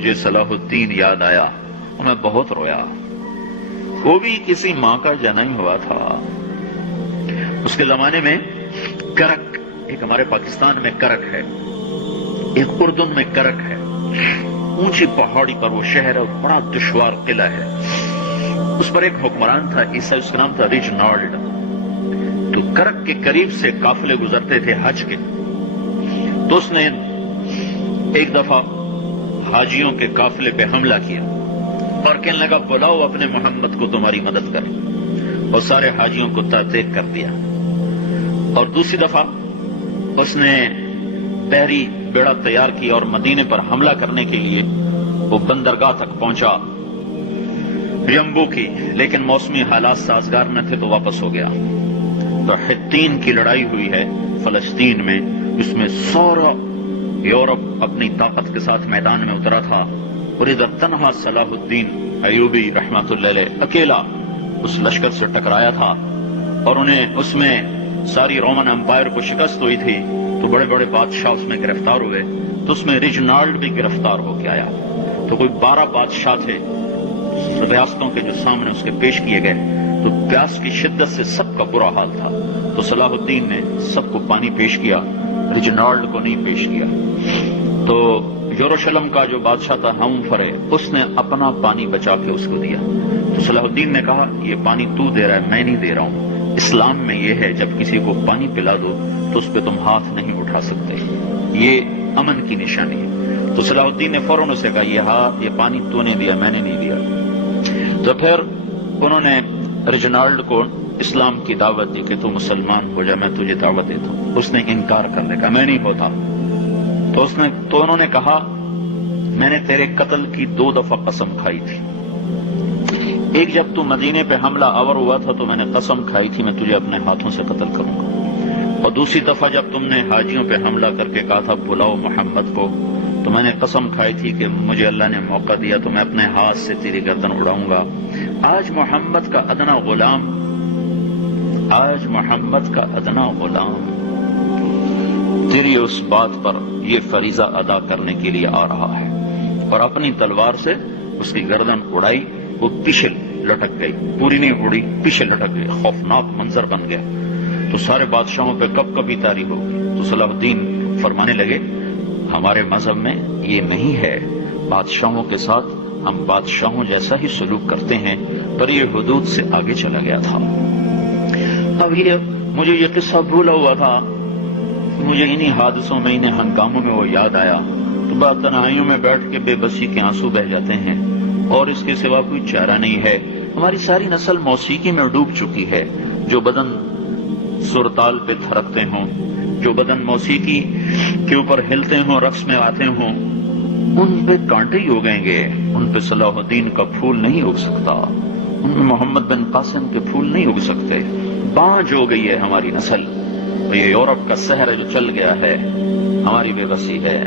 مجھے صلاح الدین یاد آیا اور میں بہت رویا. وہ بھی کسی ماں کا جنم ہوا تھا. اس کے زمانے میں کرک، ایک ہمارے پاکستان میں کرک ہے، ایک اردن میں کرک ہے. اونچی پہاڑی پر وہ شہر ہے اور بڑا دشوار قلعہ ہے. اس پر ایک حکمران تھا عیسائی، اس کا نام تھا ریجنالڈ. تو کرک کے قریب سے قافلے گزرتے تھے حج کے. تو اس نے ایک دفعہ حاجیوں کے قافلے پہ حملہ کیا اور کہنے لگا بلاؤ اپنے محمد کو تمہاری مدد کرے، اور سارے حاجیوں کو تعطیق کر دیا. اور دوسری دفعہ اس نے بحری بیڑا تیار کیا اور مدینے پر حملہ کرنے کے لیے وہ بندرگاہ تک پہنچا یمبو کی، لیکن موسمی حالات سازگار نہ تھے تو واپس ہو گیا. تو حطین کی لڑائی ہوئی ہے فلسطین میں، اس میں سارا یورپ اپنی طاقت کے ساتھ میدان میں اترا تھا، اور ادھر تنہا صلاح الدین ایوبی رحمۃ اللہ علیہ اکیلا اس لشکر سے ٹکرایا تھا. اور انہیں اس میں ساری رومن امپائر کو شکست ہوئی تھی. تو بڑے بڑے بادشاہ اس میں گرفتار ہوئے. تو اس میں ریجنالڈ بھی گرفتار ہو کے آیا. تو کوئی 12 بادشاہ تھے ریاستوں کے جو سامنے اس کے پیش کیے گئے. تو پیاس کی شدت سے سب کا برا حال تھا. تو صلاح الدین نے سب کو پانی پیش کیا، ریجنالڈ کو نہیں پیش کیا. تو یروشلم کا جو بادشاہ تھا ہمفرے، اس نے اپنا پانی بچا کے اس کو دیا. تو صلاح الدین نے کہا یہ پانی تو دے رہا ہے، میں نہیں دے رہا ہوں. اسلام میں یہ ہے جب کسی کو پانی پلا دو تو اس پہ تم ہاتھ نہیں اٹھا سکتے، یہ امن کی نشانی ہے. تو صلاح الدین نے فوراً اسے کہا یہ پانی تو نے دیا، میں نے نہیں دیا. تو پھر انہوں نے ریجنالڈ کو اسلام کی دعوت دی کہ تو مسلمان ہو جا، میں تجھے دعوت دیتا ہوں. اس نے انکار کر دیا، میں نہیں ہوتا. تو انہوں نے کہا میں نے تیرے قتل کی 2 دفعہ قسم کھائی تھی. ایک جب تو مدینے پہ حملہ آور ہوا تھا تو میں نے قسم کھائی تھی میں تجھے اپنے ہاتھوں سے قتل کروں گا. اور دوسری دفعہ جب تم نے حاجیوں پہ حملہ کر کے کہا تھا بلاؤ محمد کو، تو میں نے قسم کھائی تھی کہ مجھے اللہ نے موقع دیا تو میں اپنے ہاتھ سے تیری گردن اڑاؤں گا. آج محمد کا ادنا غلام تیری اس بات پر یہ فریضہ ادا کرنے کے لیے آ رہا ہے. اور اپنی تلوار سے اس کی گردن اڑائی. وہ پیچھے لٹک گئی، پوری نہیں اڑی، پیچھے لٹک گئی. خوفناک منظر بن گیا. تو سارے بادشاہوں پہ کب کبھی تاری ہوگی. تو صلاح الدین فرمانے لگے ہمارے مذہب میں یہ نہیں ہے، بادشاہوں کے ساتھ ہم بادشاہوں جیسا ہی سلوک کرتے ہیں، پر یہ حدود سے آگے چلا گیا تھا. اب مجھے یہ قصہ بھولا ہوا تھا، مجھے انہی حادثوں میں، انہی ہنگاموں میں وہ یاد آیا. تو بعد تنہائیوں میں بیٹھ کے بے بسی کے آنسو بہ جاتے ہیں، اور اس کے سوا کوئی چارہ نہیں ہے. ہماری ساری نسل موسیقی میں ڈوب چکی ہے. جو بدن سرتال پہ تھرکتے ہوں، جو بدن موسیقی کے اوپر ہلتے ہوں، رقص میں آتے ہوں، ان پہ کانٹے ہی اگیں گے. ان پہ صلاح الدین کا پھول نہیں اگ سکتا، ان پہ محمد بن قاسم کے پھول نہیں اگ سکتے. بانجھ ہو گئی ہے ہماری نسل. یہ یورپ کا سحر جو چل گیا ہے، ہماری بے بسی ہے.